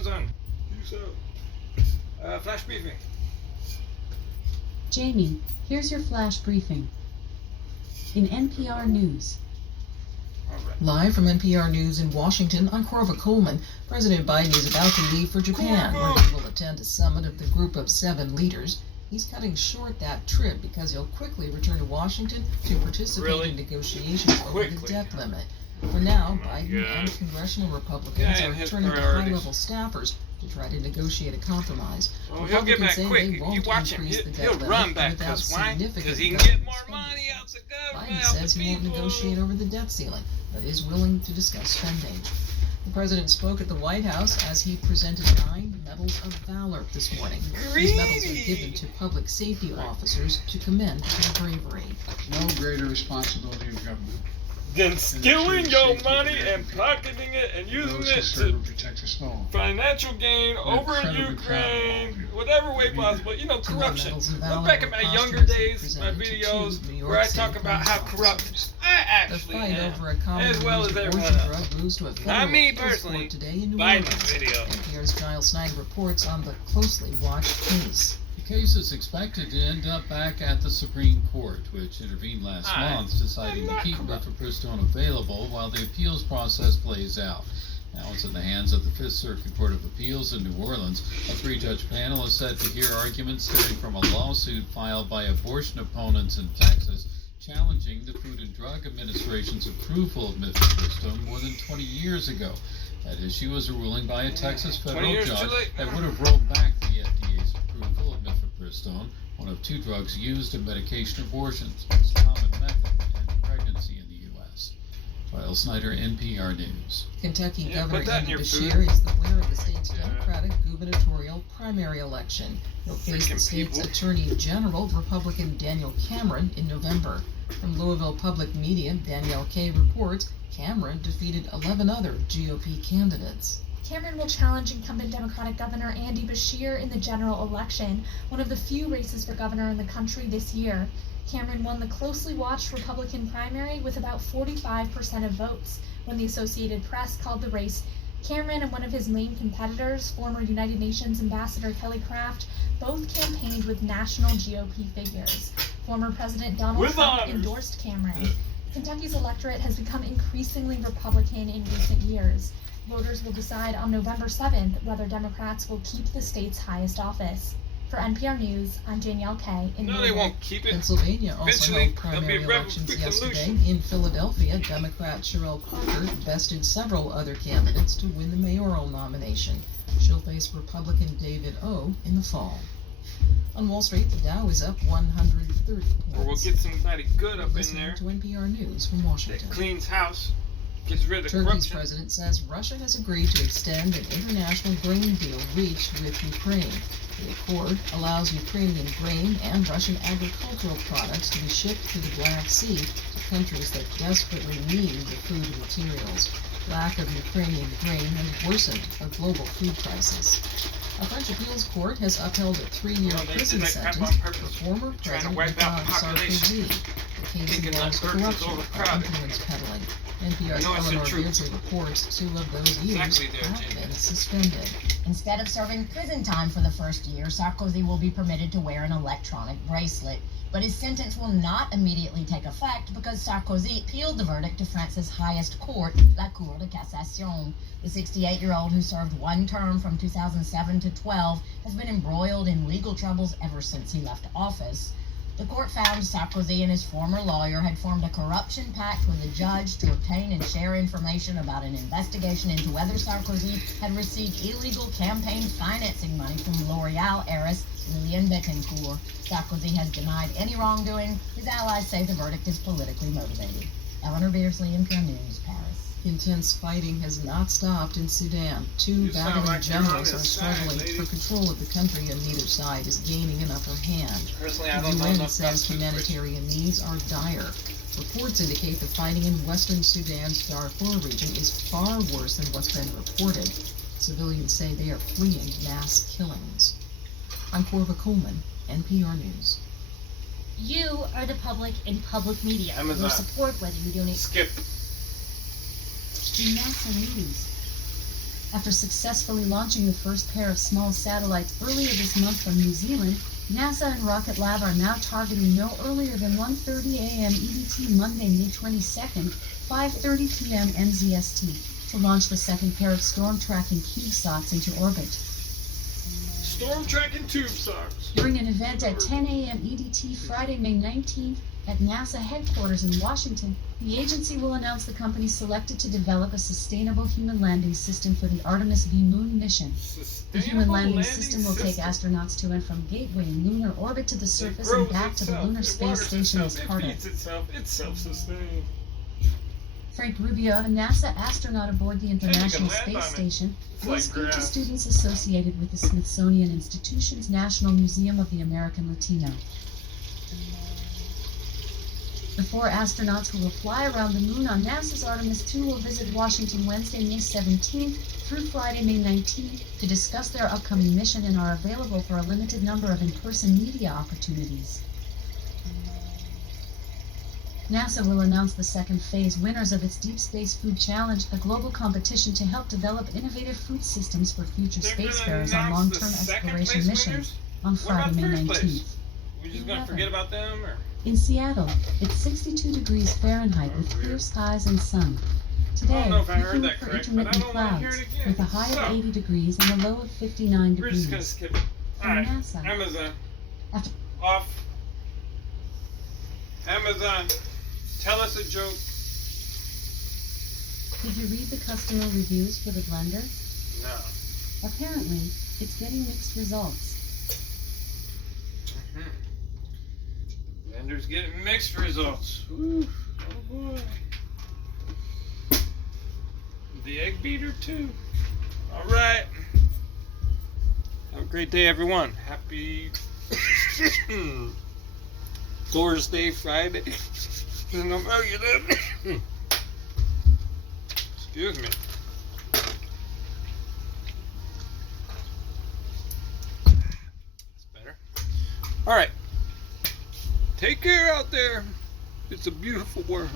Amazon. Use flash briefing. Jamie, here's your flash briefing. In NPR News. Live from NPR News in Washington, I'm Corva Coleman. President Biden is about to leave for Japan, where he will attend a summit of the group of 7 leaders. He's cutting short that trip because he'll quickly return to Washington to participate in negotiations over the debt limit. For now, Biden and congressional Republicans are turning to high-level staffers to try to negotiate a compromise. Oh, he'll get back quick. You watch him. He'll run back. Because why? Because he can get more money out the government. Biden says he won't negotiate over the debt ceiling, but is willing to discuss spending. The president spoke at the White House as he presented 9 Medals of Valor this morning. These medals are given to public safety officers to commend their bravery. No greater responsibility in government than stealing your money and pocketing it and using it to financial gain over Ukraine, whatever way possible. You know, corruption. Look back at my younger days, my videos, where I talk about how corrupt I actually am, as well as everyone else. Not me personally, Biden's video. NPR's Giles Snyder reports on the closely watched case. The case is expected to end up back at the Supreme Court, which intervened last month, deciding to keep mifepristone available while the appeals process plays out. Now it's in the hands of the Fifth Circuit Court of Appeals in New Orleans. A 3-judge panel is set to hear arguments stemming from a lawsuit filed by abortion opponents in Texas, challenging the Food and Drug Administration's approval of mifepristone more than 20 years ago. That issue was a ruling by a Texas federal judge that would have rolled back the FDA's approval of mifepristone, one of 2 drugs used in medication abortions, the most common method to end pregnancy in the U.S. Giles Snyder, NPR News. Kentucky Governor Andy Beshear is the winner of the state's Democratic gubernatorial primary election. He'll face the state's Attorney General, Republican Daniel Cameron, in November. From Louisville Public Media, Danielle Kay reports Cameron defeated 11 other GOP candidates. Cameron will challenge incumbent Democratic Governor Andy Beshear in the general election, one of the few races for governor in the country this year. Cameron won the closely watched Republican primary with about 45% of votes. When the Associated Press called the race, Cameron and one of his main competitors, former United Nations Ambassador Kelly Craft, both campaigned with national GOP figures. Former President Donald Trump endorsed Cameron. Kentucky's electorate has become increasingly Republican in recent years. Voters will decide on November 7th whether Democrats will keep the state's highest office. For NPR News, I'm Danielle Kay in No, they won't keep it. Pennsylvania also held primary elections yesterday. In Philadelphia, Democrat Sherelle Parker bested several other candidates to win the mayoral nomination. She'll face Republican David O. in the fall. On Wall Street, the Dow is up 130 points. Or we'll get somebody good up in there. To NPR News from Washington. That cleans house. Gets rid of Turkey's corruption. president says Russia has agreed to extend an international grain deal reached with Ukraine. The accord allows Ukrainian grain and Russian agricultural products to be shipped through the Black Sea to countries that desperately need the food materials. Lack of Ukrainian grain has worsened a global food crisis. A French appeals court has upheld a 3-year prison sentence for former President Nicolas Sarkozy. The case involves corruption and influence peddling. NPR's Eleanor Beardsley reports 2 of those years have been suspended. Instead of serving prison time for the first year, Sarkozy will be permitted to wear an electronic bracelet. But his sentence will not immediately take effect because Sarkozy appealed the verdict to France's highest court, La Cour de Cassation. The 68-year-old, who served 1 term from 2007 to 12, has been embroiled in legal troubles ever since he left office. The court found Sarkozy and his former lawyer had formed a corruption pact with a judge to obtain and share information about an investigation into whether Sarkozy had received illegal campaign financing money from L'Oreal heiress Liliane Bettencourt. Sarkozy has denied any wrongdoing. His allies say the verdict is politically motivated. Eleanor Beardsley, NPR News, Paris. Intense fighting has not stopped in Sudan. 2 battling generals are struggling for control of the country, and neither side is gaining an upper hand. The UN says humanitarian needs are dire. Reports indicate the fighting in western Sudan's Darfur region is far worse than what's been reported. Civilians say they are fleeing mass killings. I'm Corva Coleman, NPR News. You are the public in public media. Amazon. Your support, whether you donate Skip. to NASA News, After successfully launching the first pair of small satellites earlier this month from New Zealand, NASA and Rocket Lab are now targeting no earlier than 1:30 a.m. EDT Monday, May 22nd, 5:30 p.m. NZST, to launch the second pair of storm tracking CubeSats into orbit. Storm tracking tube socks. During an event at 10 a.m. EDT Friday, May 19th, at NASA headquarters in Washington, the agency will announce the company selected to develop a sustainable human landing system for the Artemis V moon mission. The human landing system will take astronauts to and from Gateway and lunar orbit to the surface and back to the Lunar Space Station as part of. It feeds itself. It's self-sustained. Frank Rubio, a NASA astronaut aboard the International land on Space it. Station, It's will like speak to grass. students associated with the Smithsonian Institution's National Museum of the American Latino. The 4 astronauts who will fly around the moon on NASA's Artemis II will visit Washington Wednesday, May 17th through Friday, May 19th to discuss their upcoming mission and are available for a limited number of in-person media opportunities. NASA will announce the second phase winners of its Deep Space Food Challenge, a global competition to help develop innovative food systems for future They're gonna spacefarers on announce the long-term second exploration place missions winners? on What about Friday, May third place? 19th. We just gonna 11. forget about them, or? In Seattle, it's 62 degrees Fahrenheit with clear skies and sun. Today, know if I you heard can that look for correct, but I intermittent don't wanna hear clouds it again. with a high So, of 80 degrees and a low of 59 We're just gonna degrees. skip it. From Alright, NASA. Amazon. After- Off. Amazon. Tell us a joke. Did you read the customer reviews for the blender? No. Apparently, it's getting mixed results. Vendors getting mixed results. Ooh, oh boy. The egg beater too. All right. Have a great day, everyone. Happy Thursday, Friday. Excuse me. That's better. All right. Take care out there. It's a beautiful world.